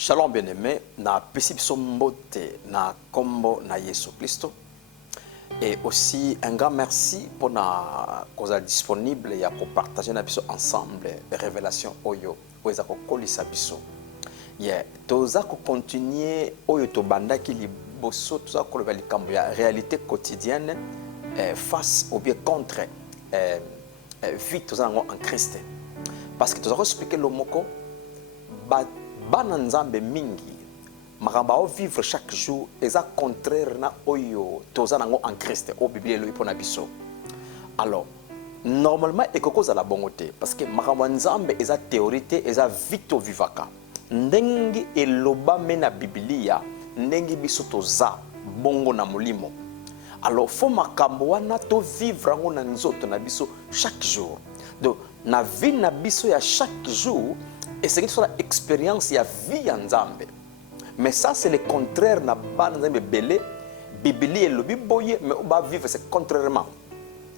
Shalom bien-aimé, na pesi biso mbote na kombo na Yesu Christo. Et aussi un grand merci pour na cause disponible ya ko partager na biso ensemble révélation oyo oza ko kolisa biso. Yeah, toza ko continuer oyo to bandaki liboso toza ko lobeli kambo ya réalité quotidienne face ou bien contre vie toza en Christ. Parce que toza ko expliquer le moko bana nzambe mingi makamba o vivre chaque jour eza contraire na oyo toza nango en Christ au Bible lo ipona biso. Alors normalement ekokoza la bongote parce que makamba nzambe eza théorité eza vito vivaka ndengi eloba mena Biblia ndengi biso toza bongo na molimo. Alors faut makambo wana to vivre ngo na nzoto na biso chaque jour. Donc na vie na biso ya chaque jour et c'est une expérience ya vie en Nzambe. Mais ça c'est le contraire na ba nzambe belé Biblia et le biboye mais on va vivre c'est contrairement.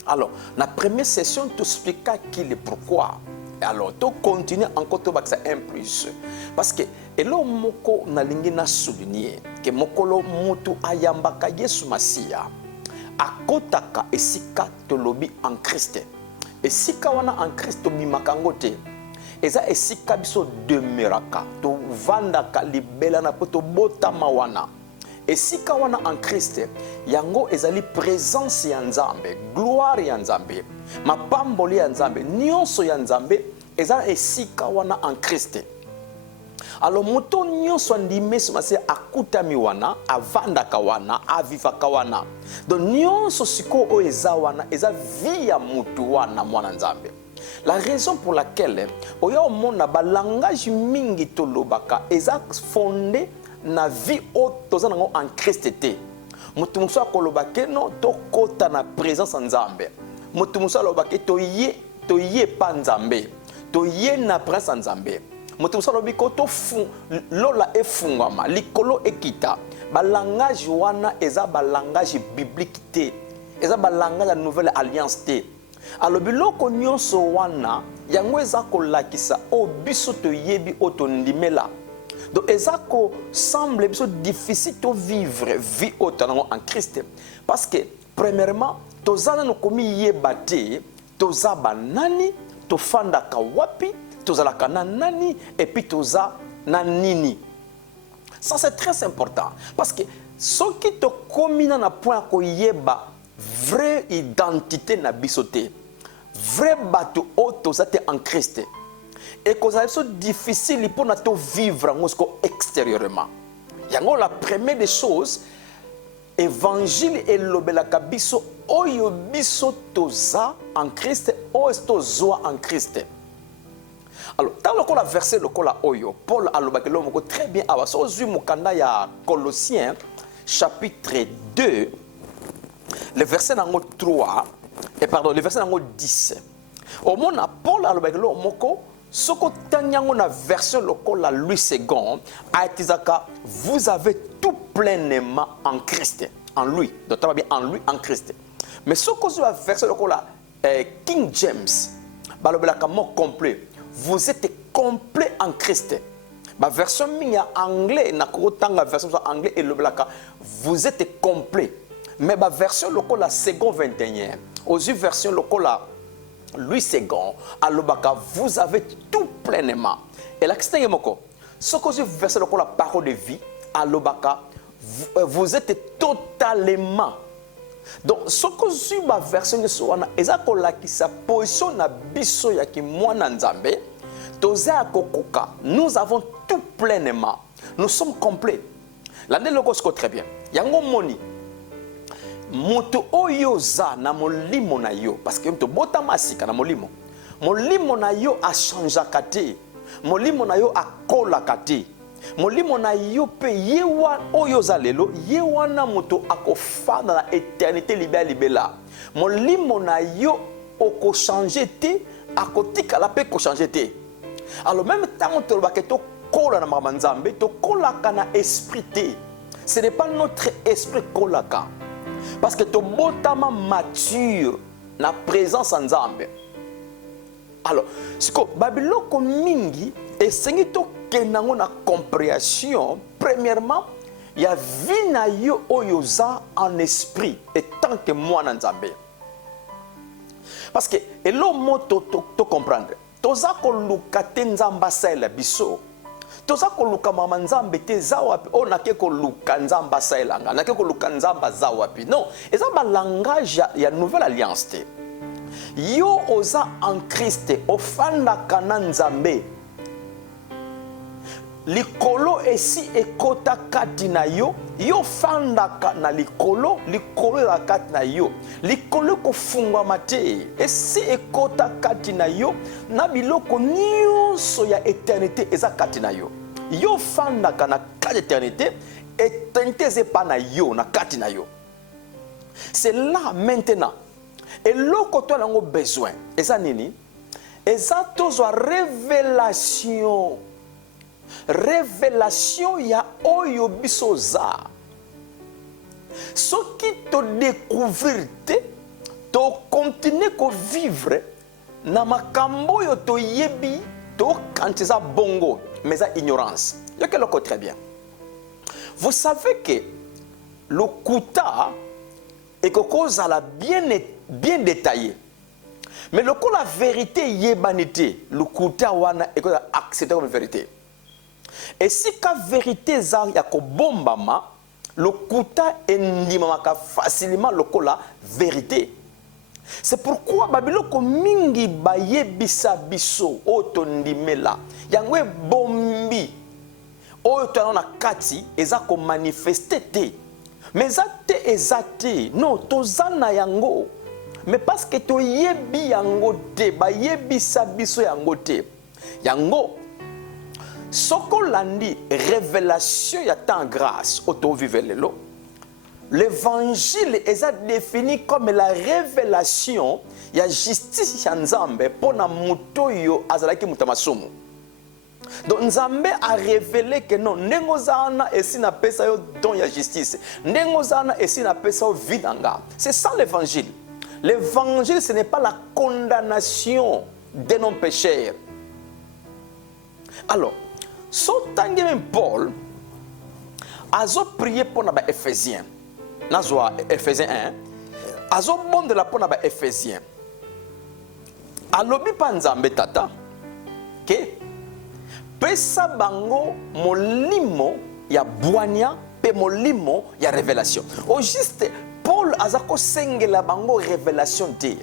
Alors la première session tu expliques qui le pourquoi. Alors tu continues encore tu ça un plus parce que elo moko na lingi na souligner que mokolo mutu ayambaka Yesu Masia akotaka esika to lobi en Christ. Esika wana en Christ bimakango te. Eza esika biso demeraka to vandaka libela na poto botama wana esika wana en Christ yango ezali présence ya Nzambe gloire ya Nzambe mapamboli ya Nzambe nyonso ya Nzambe eza esika wana en Christ. Alors moto nyonso ndime somase akutami wana avandaka wana avivaka wana donc nyonso siko o eza wana eza vie ya mutu wana mwana Nzambe. La raison pour laquelle oya omona ba langage mingi tolobaka eza fondé na vie otoza nango en Christ te. Mutu muso akolobake no to kota na présence Nzambe. Mutu muso alobake to ye pa Nzambe. To ye na présence Nzambe. Mutu muso alobiko to fu lola efungama likolo ekita. Ba langage wana eza ba langage biblique te. Eza ba langage la nouvelle alliance te. Alors biloko nyonso wana yango eza ko lakisa o biso to yebi o to ndimela. Donc eza ko semble biso difficile to vivre vie autonome en Christ parce que premièrement tozana no komi yebate toza banani to fanda ka wapi tozala kana nani et puis toza na nini. Ça c'est très important parce que ce qui te combine na point ko yeba vraie identité na bisoté vrai bateau autosate en Christ et que ça est difficile pour nous vivre en extérieurement. Yango la première des choses évangile et lobelaka biso oyo biso toza en Christ o tozoa en Christ. Alors dans le la verset le la oyo Paul alobaka lomoko très bien abaso ozu mukanda ya Colossiens chapitre 2 le verset nango 3 et pardon, le verset nango 10. Au moment Paul a le moko soko tanyango na version lokola Louis II a été vous avez tout pleinement en Christ, en lui. Donc ça va bien en lui en Christ. Mais soko sur la version lokola King James, ba le mot complet. Vous êtes complet en Christ. Ma version minga anglais na ko tanga version anglais et le blaka vous êtes complet. Mais ma version lokola second 21 aux versions lokola Louis II alobaka vous avez tout pleinement. Et la question est moko ce que je version lokola parole de vie alobaka vous êtes totalement. Donc ce que je ma version de soana ezakola ki sa position na biso ya ki mwana Nzambe toza kokoka nous avons tout pleinement. Nous sommes complets. L'année loko sko très bien. Yango moni moto oyo za na molimo na yo parce que mto bota masika na molimo na yo a changea kate molimo na yo a kola kate molimo na yo pe yewa oyo za lelo yewa na moto akofana na éternité libela molimo na yo oko changer te akotika la pe ko changer te. Alors même tant to ba ke to kola na mama Nzambe to kola kana esprit te. Ce n'est pas notre esprit kolaka. Parce que ton botama mature na présence en Nzambe. Alors, ce que Babyloko mingi et sengi to kenango na compréhension. Premièrement, il y a vie na yo oyoza en esprit et tant que moi na nzambe. Parce que et lo mot to comprendre. Toza ko luka te nzamba sala biso. Toza ko luka mama nzambe te zawapi. O na ke ko luka nzamba sala nga. Na ke ko luka nzamba zawapi. Non, eza ba langage ya nouvelle alliance te. Yo oza en Christ ofanda kana nzambe. Likolo esi ekota kati na yo, yo fandaka na likolo la kati na yo. Likolo ko fungwa mate, esi ekota kati na yo, na biloko nyonso ya éternité eza kati na yo. Yo fandaka na kati éternité, éternité zepa na yo, na kati na yo. C'est là maintenant. Et loko to nango besoin, eza nini? Eza tozwa révélation. Révélation ya oyo bisoza. Ce qui te découvrir te continuer ko vivre na makambo yo to yebi to kantiza bongo mais ça ignorance. Yo que loko très bien. Vous savez que le kuta est que cause à la bien détaillé. Mais le la vérité yebanité, le kuta wana est que accepter comme vérité. Et si la vérité za ya ko bombama, le kuta endimamaka facilement le la vérité. C'est pourquoi babiloko mingi bayebisa biso otondimela. Yangwe bombi. Oyo na kati eza ko manifester te. Mais za te eza te. Non, tozana yango. Mais parce que to yebi yango te, bayebisa biso yango te. Yango soko landi révélation ya temps grâce auto vivre l'évangile est défini comme la révélation ya justice ya nzambe pona muto yo azalaki mutamasumu. Donc nzambe a révélé que non ndengo zana esi na pesa yo don ya justice, ndengo zana esi na pesa yo vidanga. C'est ça l'évangile. L'évangile ce n'est pas la condamnation des non-pécheurs. Alors so tangi même Paul azo prier pour na ba Éphésiens. Nazwa Éphésiens 1. Azo bonde la pour na ba Éphésiens. Alobi pa nzambe tata ke pesa bango molimo ya bwania pe molimo ya révélation. Au juste Paul azako sengela bango révélation te.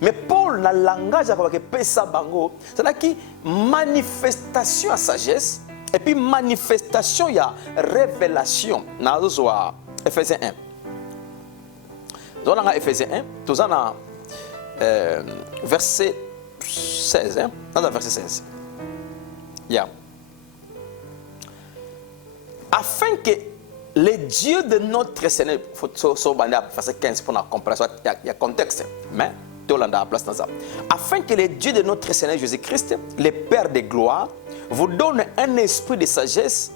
Mais Paul na langage avec pesa bango, c'est-à-dire qui manifestation à sagesse et puis manifestation ya révélation. Na zoa Éphésiens 1. Dans Éphésiens 1, tout en verset 16 hein, dans verset 16. Yeah. Afin que le Dieu de notre Seigneur, il faut verset 15 pour la comparaison, il y a contexte, mais afin que le Dieu de notre Seigneur Jésus-Christ, le Père de gloire, vous donne un esprit de sagesse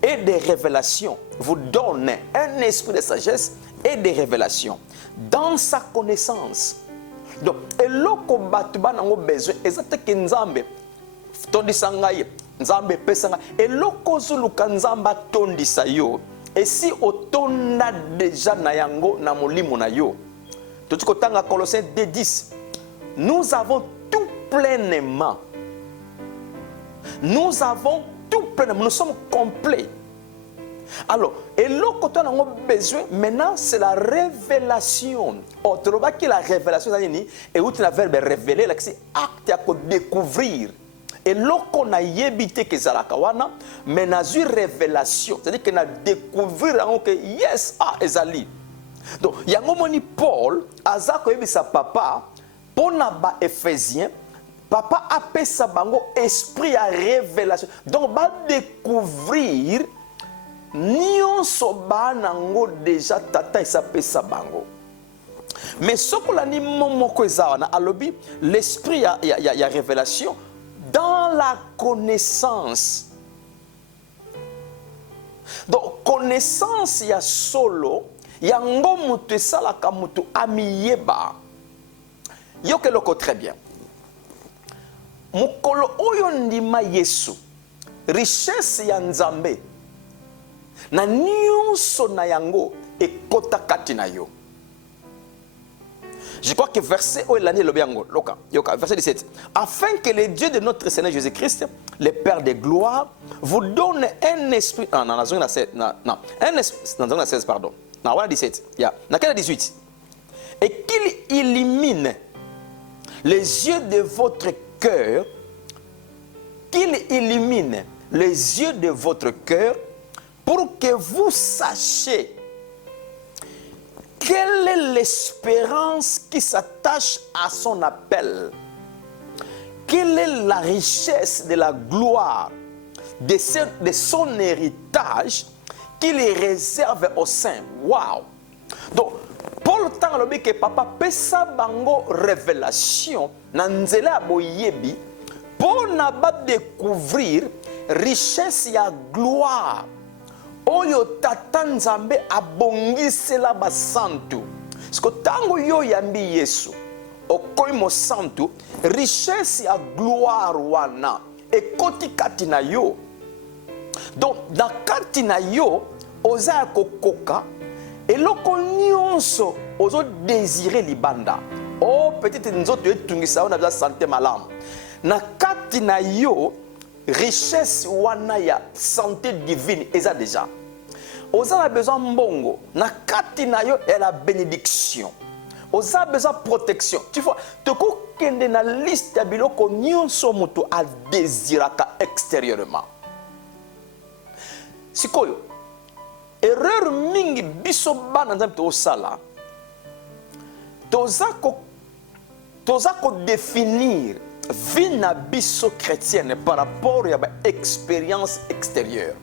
et de révélation. Vous donne un esprit de sagesse et de révélation dans sa connaissance. Donc, et loko batuba nango besoin exactement que nzambe tondisa ngai nzambe pesa ngai et loko zuluka nzamba tondisa yo et si otonda déjà na yango na molimo na yo. Tout ce que tanga Colossiens 2:10, nous avons tout pleinement. Nous avons tout pleinement. Nous sommes complets. Alors, et l'autre côté, on a besoin, maintenant, c'est la révélation. Autrement que la révélation, et où tu as le verbe révéler, c'est acte à découvrir. Et l'autre qu'on a évité que ça la kawana, mais on a eu révélation. C'est-à-dire qu'on a découvert que yes, ah, ezali. Donc, il y a un moment où Paul, Azako et sa papa, pour naba Éphésiens, papa a fait sa bango esprit à révélation. Donc, va découvrir nyonso ba nango déjà tata isa pesa bango. Mais ce que l'ani momoko ezawana alobi l'esprit ya révélation dans la connaissance. Donc connaissance ya solo yango mutu esalaka mutu amiyeba. Yo keloko très bien. Mukolo oyo ndima Yesu richesse ya nzambe na nyonso na yango ekota kati na yo. Je crois que verset verset 17. Afin que le Dieu de notre Seigneur Jésus-Christ, le Père de gloire, vous donne un esprit. Non, non, non, un esprit. Non, 16, pardon. Non, voilà 17. Yeah. Dans 18. Et qu'il illumine les yeux de votre cœur, qu'il illumine les yeux de votre cœur pour que vous sachiez quelle est l'espérance qui s'attache à son appel? Quelle est la richesse de la gloire de son héritage qu'il réserve aux saints? Waouh! Donc, Paul tant que papa pesa bango révélation nanzela boyebi pour na ba découvrir richesse ya gloire. Oyo tata nzambe abongisela basantu. Siko tango yo yambi Yesu okoyi mo santu, richesse ya gloire wana ekoti kati na yo. Donc na kati na yo oza kokoka eloko nyonso ozo désirer libanda. Oh peut-être nzoto etungisa ona za santé malamu. Na kati na yo richesse wana ya santé divine eza déjà. Oza a besoin mbongo na kati na yo et la bénédiction. Oza a besoin protection. Tu vois, te ko kende na liste ya biloko nyonso moto a désiraka extérieurement. Sikoyo erreur mingi biso bana nzambe to sala. Toza ko définir vie na biso chrétienne par rapport à l'expérience extérieure.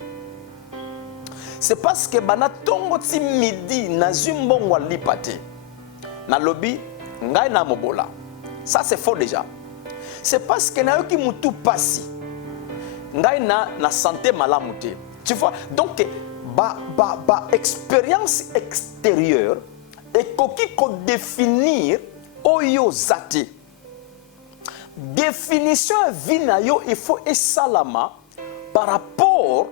C'est parce que bana tongo ti midi na zumbongo alipate na lobi ngai na mobola. Ça c'est faux déjà. C'est parce que na yoki mutu pasi ngai na santé malamu te. Tu vois, donc expérience extérieure et koki ko définir oyo zate. Définition vie na yo il faut esalama par rapport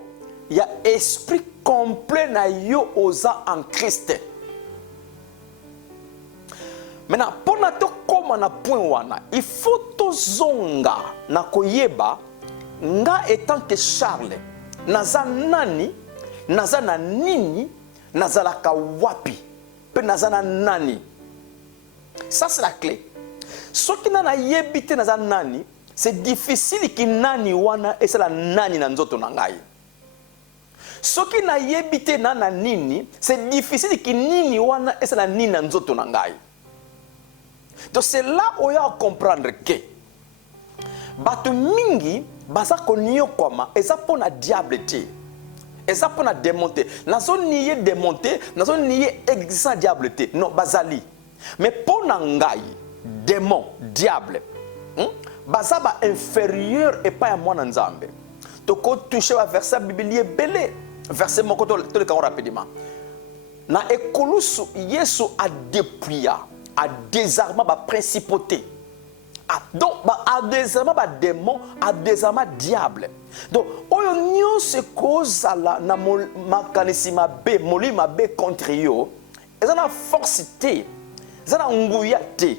il y a esprit complet na yo oza en Christ. Maintenant pour na to koma na point wana il faut to zonga na koyeba nga étant que Charles naza nani naza na nini nazalaka wapi pe naza na nani. Ça c'est la clé. Ce qui na yebite naza nani c'est difficile ki nani wana et c'est la nani na nzoto na ngai. Ce qui na yebite na nini c'est difficile ki nini wana et c'est la nini na nzoto na ngai. Donc c'est là où il y a à comprendre que batu mingi baza konyo koma eza pona diable te. Eza pona démonter. Nazo nié démonter, nazo nié existant diable te. Non bazali. Mais pona ngai démon, diable, baza ba inférieur et pas à moi nzambe. Toko toucher à verset biblique belé, verset moko to le kan rapidement. Na ekolusu Yesu a dépouillé, a désarmé ba principauté. Donc a désarmé ba démon, a désarmé diable. Donc oyo nyonso kozala na makanisima be molima be contre yo, ezana force te, ezana nguya te.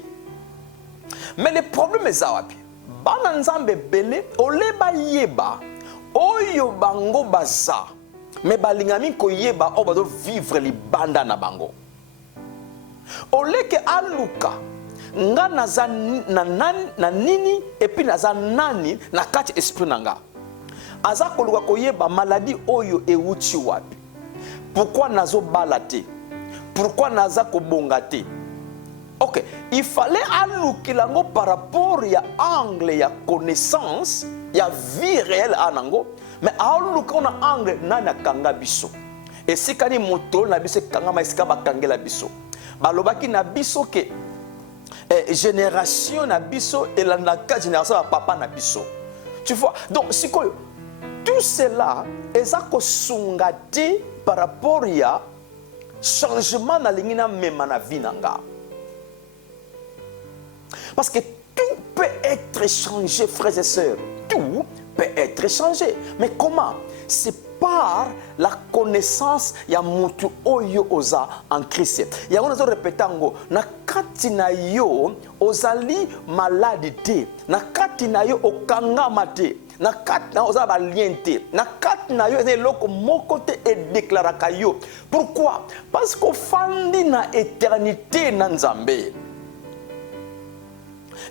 Mais le problème est ça. Bana nzambe belé oleba yeba oyo bango baza mais balingami ko yeba o bado vivre li banda na bango. Oleke aluka nga naza na nini et puis naza nani na kati esprit nanga. Aza koluka ko yeba maladie oyo ewuti wapi. Pourquoi nazo balate? Pourquoi naza ko bongate? Ok, il fallait alukilango par rapport à angle ya connaissance, ya vie réelle anango, mais aluka on a angle nana kanga biso. Et si kani moto na biso kanga ma iska ba kangela biso. Balobaki na biso ke génération na biso et la naka génération papa na biso. Tu vois? Donc si quoi tout cela ezako sungati par rapport à changement na lingina mema na vie nanga. Parce que tout peut être changé, frères et sœurs. Tout peut être changé. Mais comment? C'est par la connaissance ya mutu oyo oza en Christ. Ya on a répété ngo na kati na yo ozali malade te, na kati na yo okangama te, na kati na oza balien te, na kati na yo eloko moko te e déclaraka yo. Pourquoi? Parce qu'au fandi na éternité na Nzambe.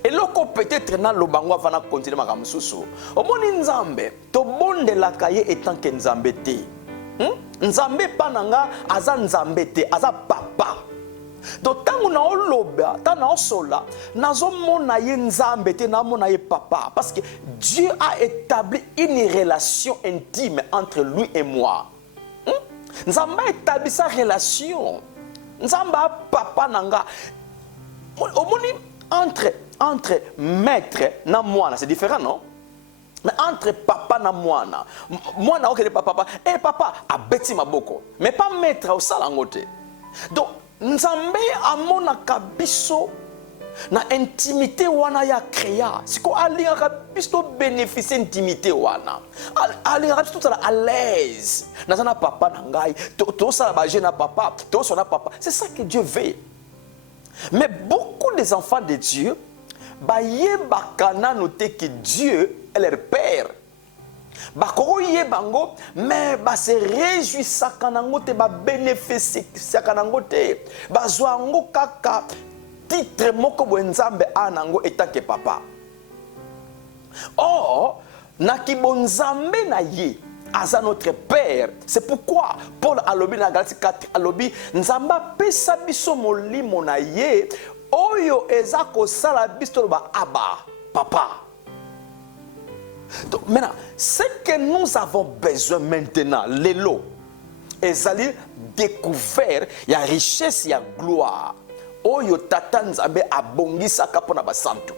Et loko peut-être na lobangwa vana continuer makamususu. Omoni Nzambe to bonde la kaye etant que Nzambe te. Nzambe pananga aza Nzambe te, aza papa. Donc tangu na oloba, ta na osola, nazo mona ye Nzambe te na mona ye papa parce que Dieu a établi une relation intime entre lui et moi. Nzambe a établi sa relation. Nzambe papa nanga. Omoni entre maître na moana, c'est différent, non? Mais entre papa na moana, moana ok papa, eh papa a beti maboko, mais pas maître au salangote. Donc Nzambe amona kabiso na intimité wana ya créa. Siko alinga kabiso bénéficier intimité wana. Alinga kabiso tout à l'aise. Nazana papa na ngai, to sala ba jeune papa, to sona papa. C'est ça que Dieu veut. Mais beaucoup des enfants de Dieu bakana noter que Dieu est leur père. Bakoro yebango mais se réjouissent kanango te ba bénéficier kanango te. Bazwango kaka titre moko bwenzambe anango etant que papa. Or na kibonzambe na ye aza notre père. C'est pourquoi Paul alobi na Galatie 4 alobi nzamba pesa biso molimo na ye oyo eza kosala biso ba aba papa. Donc maintenant, ce que nous avons besoin maintenant, l'élo, ezali découvert ya richesse ya gloire oyo tata nzambe abongisa kapona basantu.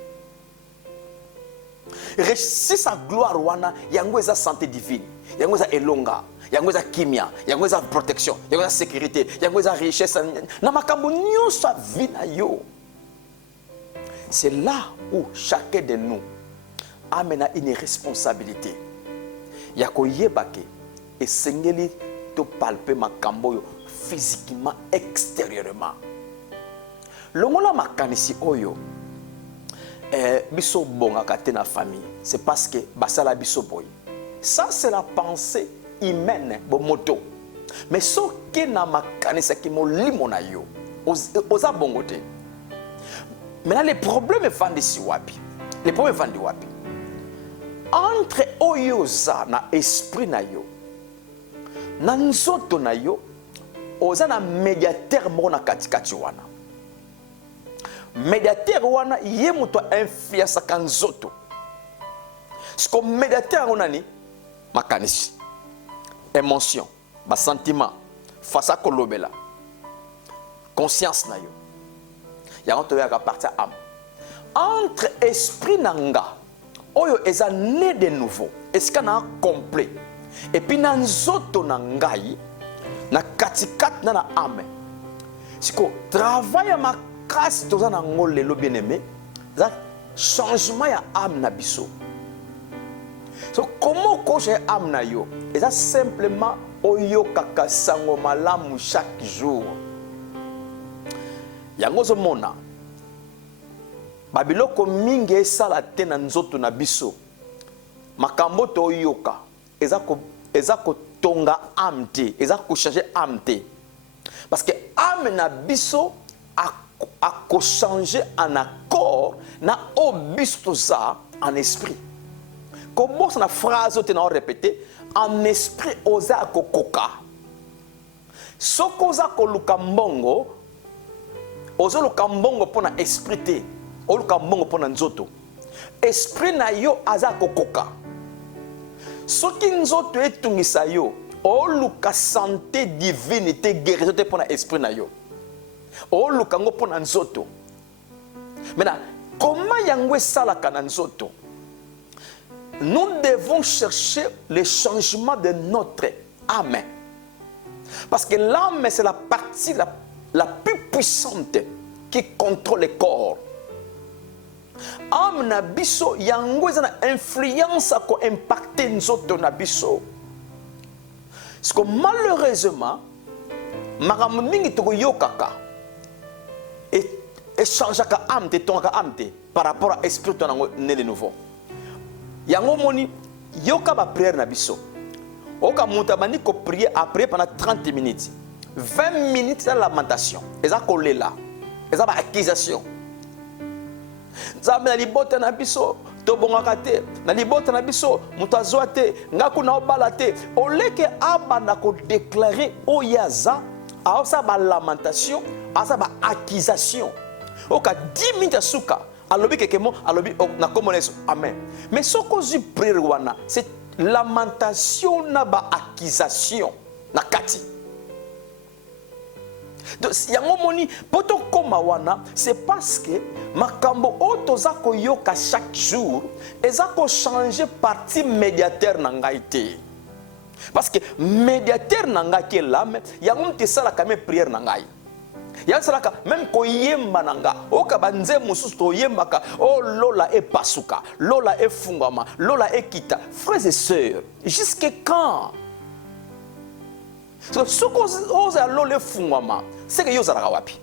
Richesse sa gloire wana yango eza santé divine, yango eza elonga, yango eza kimia, yango eza protection, yango eza sécurité, yango eza richesse na makambo nyonso vie na yo. C'est là où chacun de nous a maintenant une responsabilité. Yako yebake et sengeli to palper makambo yo physiquement, extérieurement. Longola makanisi oyo biso bonga kate na famille, c'est parce que basala biso boy. Ça c'est la pensée humaine bomoto. Mais ce que na makanisa ki molimo na yo oza bongote. Maintenant les problèmes vendent si wapi. Les problèmes vendent wapi. Entre oyoza na esprit na yo na nzoto na yo oza na médiateur moko na katikati wana. Médiateur wana ye muto influence ka nzoto. Siko médiateur wana ni makanisi, émotion, ba sentiment, face à kolobela, conscience na yo. Ya on te ya ka partir âme. Entre esprit nanga oyo eza né de nouveau, est-ce qu'on a complet? Et puis na nzoto na ngai na katikat na âme. Siko travail ma casse toza na ngole lo bien-aimé, ça changement ya âme na biso. So comment cocher âme na yo? Et ça simplement oyo kaka sango malamu chaque jour. Yango zo mona babiloko mingi esala te na nzoto na biso. Makambo to oyoka eza ko tonga âme te, eza ko changer âme te. Parce que âme na biso a ko changer en accord na obisto za en esprit. Comment ça na phrase te na répéter en esprit oza ko koka. Soko za ko lukambongo ozo lukambongo pona esprit te. Oluka mbongo pona nzoto. Esprit na yo aza kokoka. Soki nzoto etungisa yo, oluka santé divinité guérison te pona esprit na yo. Oluka ngo pona nzoto. Maintenant, comment yango esalaka na nzoto? Nous devons chercher le changement de notre âme. Parce que l'âme c'est la partie la plus puissante qui contrôle le corps. âme na biso yango eza na influence ko impacter nzoto na biso. Parce que malheureusement makambo mingi tokoyokaka et changeaka âme te tongaka âme te par rapport à esprit to nango né de nouveau. Yango moni yoka ba prière na biso. Oka muta bani ko prier après pendant 30 minutes. 20 minutes de lamentation. Eza kolela. Eza ba accusation. Nzambe na libota na biso tobongaka te, na libota na biso mutu azwa te, ngaku na obala te. Oleke abanda ko déclarer oyaza aosa ba lamentation, aosa ba accusation. Oka 10 minutes suka alobi kekemo alobi na komoneso amen. Mais soko zu prière wana c'est lamentation na ba accusation na kati. Donc yango moni poto koma wana c'est parce que makambo otoza ko yoka chaque jour eza ko changer partie médiateur na ngai te. Parce que médiateur na ngai ke l'âme yango te sala quand même prière na ngai. Ya salaka même ko yemba nanga oka banze mususu to yembaka oh lola e pasuka lola e fungama lola e kita. Frères et sœurs, jusqu'à quand? Ce qu'on ose lola fungama c'est que yoza la wapi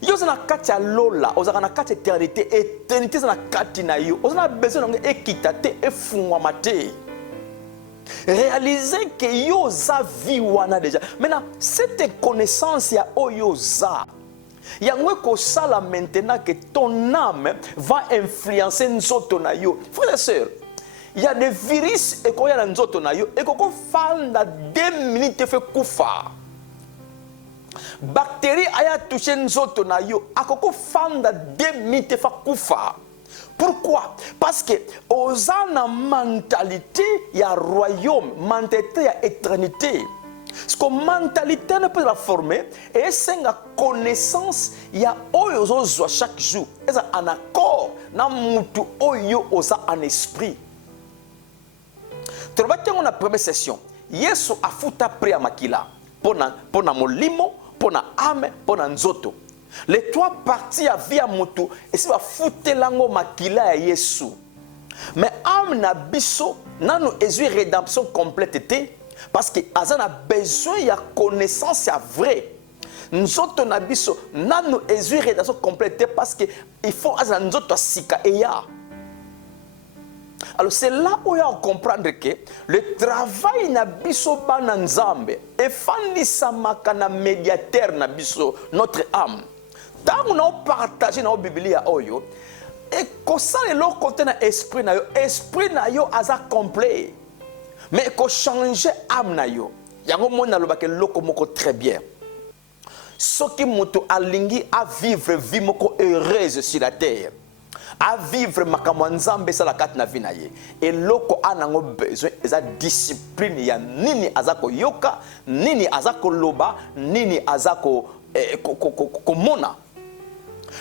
yoza na kati ya lola ozaka na kati éternité za na kati na yo oza na besoin de équité et fungama te. Réaliser que yoza vie wana déjà. Maintenant, cette connaissance ya oyoza, yango ko sala maintenant que ton âme va influencer nzoto na yo. Frères et sœurs, il y a des virus et ko ya na nzoto na yo et ko fanda 2 minutes fait kufa. Bactérie aya touché nzoto na yo akoko fanda 2 minutes fait kufa. Pourquoi? Parce que osana mentalité il y a royaume, mentalité il y a éternité. Parce que mentalité ne peut la former et c'est une connaissance il y a oyo chaque jour. Et ça en accord na mutu oyo osa en esprit. Tu vois que on a première session. Yesu afuta prière makila pona molimo, pona ame, pona nzoto. Les 3 parties à vie à mutu et si va foutre lango makila ya Yesu. Mais âme na biso nanu ezui rédemption complète te parce que azana besoin ya connaissance ya vrai. Nzoto na biso nanu ezui rédemption complète parce que il faut azana nzoto sika eya. Alors c'est là où il y a à comprendre que le travail na biso bana nzambe et fandisa makana médiateur na biso notre âme. Tant on partage dans la Bible oyo et que ça le côté na esprit na yo aza complet mais ko changer âme na yo yango mona lobaka loko moko très bien soki moto alingi à vivre vie moko heureuse sur la terre à vivre makambo nzambe sala kat na vie na ye et loko anango besoin eza discipline ya nini azako yoka nini azako loba nini azako komona.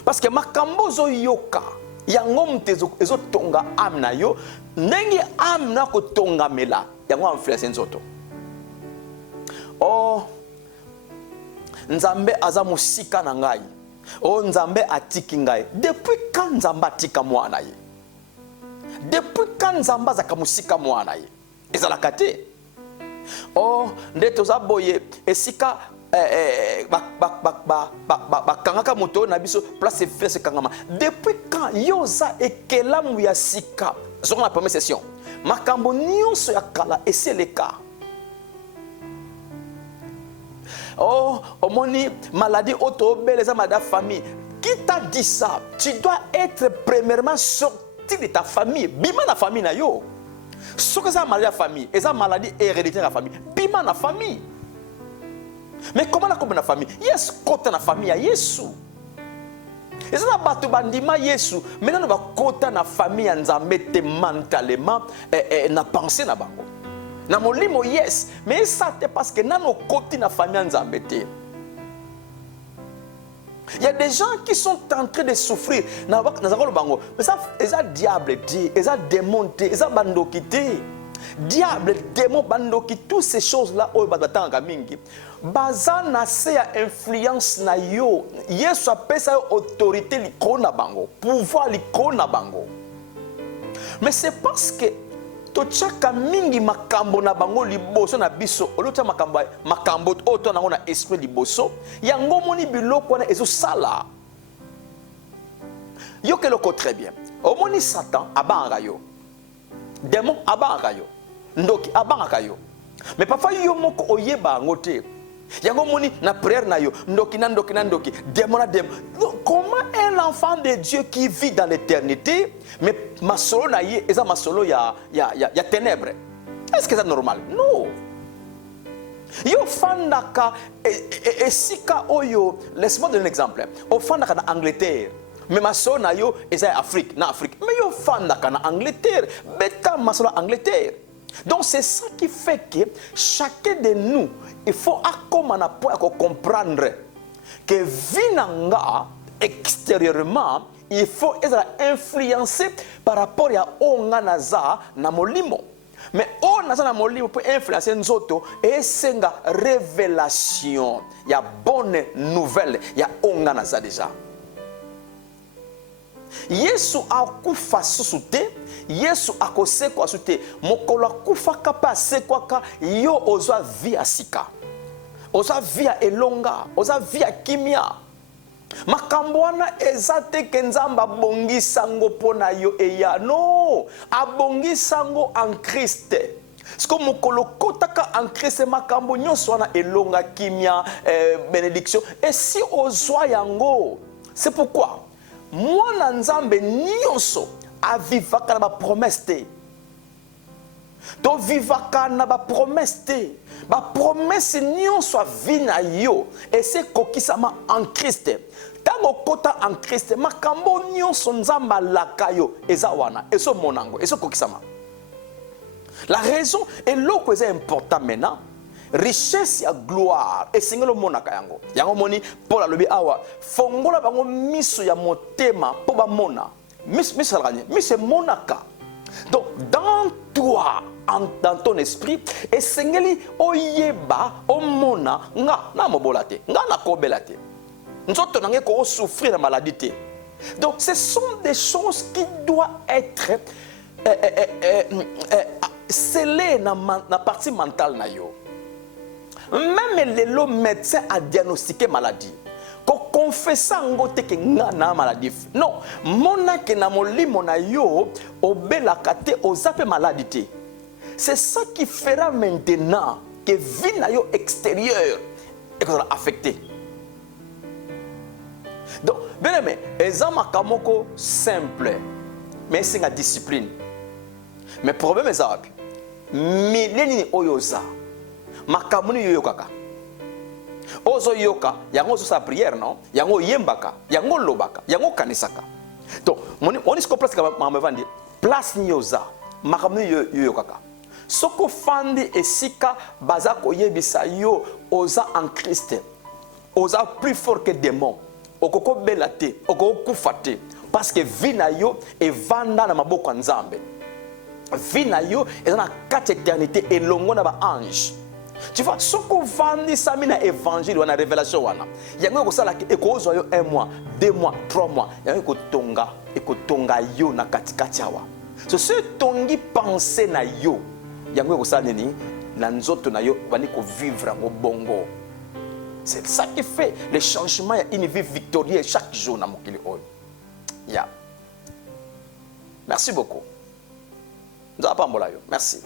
Parce que makambo zo yoka yango mtezo ezo tonga âme na yo ndenge âme na ko tonga mela yango influence nzoto. Oh nzambe aza musika na ngai. Oh nzambe atiki ngai. Depuis quand nzamba atika mwana ye? Depuis quand nzamba zaka musika mwana ye? Ezala kate. Oh ndeto za boye esika kangaka moto na biso place fesse kangama. Depuis quand yoza ekelamu ya sika? Sur la première session. Makambo nyonso ya kala et c'est le cas. Oh, omoni maladie auto-belle les amada famille. Qui t'a dit ça? Tu dois être premièrement sorti de ta famille. Bima na famille na yo. Ce que ça maladie à famille, et ça maladie héréditaire à famille. Bima na famille. Mais comment la comme na famille? Yes, kota na famille à Yesu. Et ça batu bandima Yesu. Maintenant on va kota na famille en nzambe mentalement na pensée na bango. Na molimo yes, mais ça c'est parce que nano koti na famille en nzambe te. Il y a des gens qui sont en train de souffrir. Mais ça, ils ont diable, ils ont démon, ils ont bandokité. diable, démon, bandoki, toutes ces choses-là, oh, babatanga mingi, bazana se ya influence na yo, Yesu appelle ça autorité likona bango, pouvoir likona bango. Mais c'est parce que tochaka mingi makambo na bango liboso na biso, olotia makambo oto na ngona esprit liboso, yango moni biloko na ezo sala. Yo keloko très bien. Omoni Satan abanga yo. Démon abanga yo. Ndoki abanga yo. Mais parfois yo moko oyeba ngote. Yango moni na prière na yo. Ndoki na ndoki na ndoki. Démon na démon. Comment un enfant de Dieu qui vit dans l'éternité, mais ma solo na ye, eza ma solo ya ténèbres. Est-ce que c'est normal? Non. Yo fandaka esika oyo, laisse-moi donner un exemple. O fandaka na Angleterre. Mais ma solo na yo eza Afrique, na Afrique. Mais yo fandaka na Angleterre. Beta ma solo Angleterre. Donc c'est ça qui fait que chacun de nous, il faut comprendre que vinanga extérieurement, il faut être influencé par rapport à onga naza na molimo. Mais on naza na molimo pour influencer nzoto et c'est une révélation. Il y a bonne nouvelle, il y a onga naza déjà. Yesu akufa susute, Yesu akoseko asute, mokolo akufa kapa asekwa ka yo ozwa via sika. Ozwa via elonga, ozwa via kimia. Makambo wana ezate kenzamba bongisango pona yo eya. No, abongisango en Christ. Siko mokolo kotaka en Christ makambo nyonso wana elonga kimia, bénédiction. Et si ozwa yango, c'est pourquoi mwana nzambe nyonso avivaka na ba promesse te. To vivaka na ba promesse te. Ba promesse nyonso avina yo et c'est kokisama en Christ. Tango kota en Christ makambo nyonso nzamba lakayo eza wana eso monango eso kokisama. La raison est loko est important maintenant. Richesse ya gloire et singelo monaka yango. Yango moni Paul alobi awa fongola bango miso ya motema po ba mona. Miso alani, miso monaka. Donc dans toi, dans ton esprit, et singeli oyeba omona nga na mobolate, nga na kobelate. Nzoto nange ko souffrir de maladie. Donc ce sont des choses qui doivent être scellées dans la partie mentale na yo. Même les médecins a diagnostiqué maladie. Ko confessa ngote ke nga na maladie. Non, mona ke na molimo na yo obela kate ozape maladie. C'est ça qui fera maintenant que vie na yo extérieure est affectée. Donc, bien aimé, ezama kamoko simple, mais c'est une discipline. Mais problème est ça. Mileni oyoza. Makamuni yoyokaka. Ozo yoka, yango sa prière non, yango yembaka, yango lobaka, yango kanisaka. Donc, on est place que vandi, place nyoza, makamuni yoyokaka. Soko fandi esika bazako yebisa yo oza en Christ. Oza plus fort que démon. Okoko belate, okoko kufate parce que vina yo e vanda na maboko nzambe. Vina yo est dans la quatre éternité et longo na ba ange. Tu vois, ce qu'on vend, ça m'a évangile ou na révélation wana. Yango ko sala ke ekozo yo 1 mois, 2 mois, 3 mois. Yango ko tonga yo na katikati awa. So ce tongi penser na yo. Yango ko sala nini na nzoto na yo bani ko vivre ngo bongo. C'est ça qui fait le changement, il y a une vie victorieuse chaque jour dans mon kili oil. Yeah. Merci beaucoup. Nous allons pas. Merci.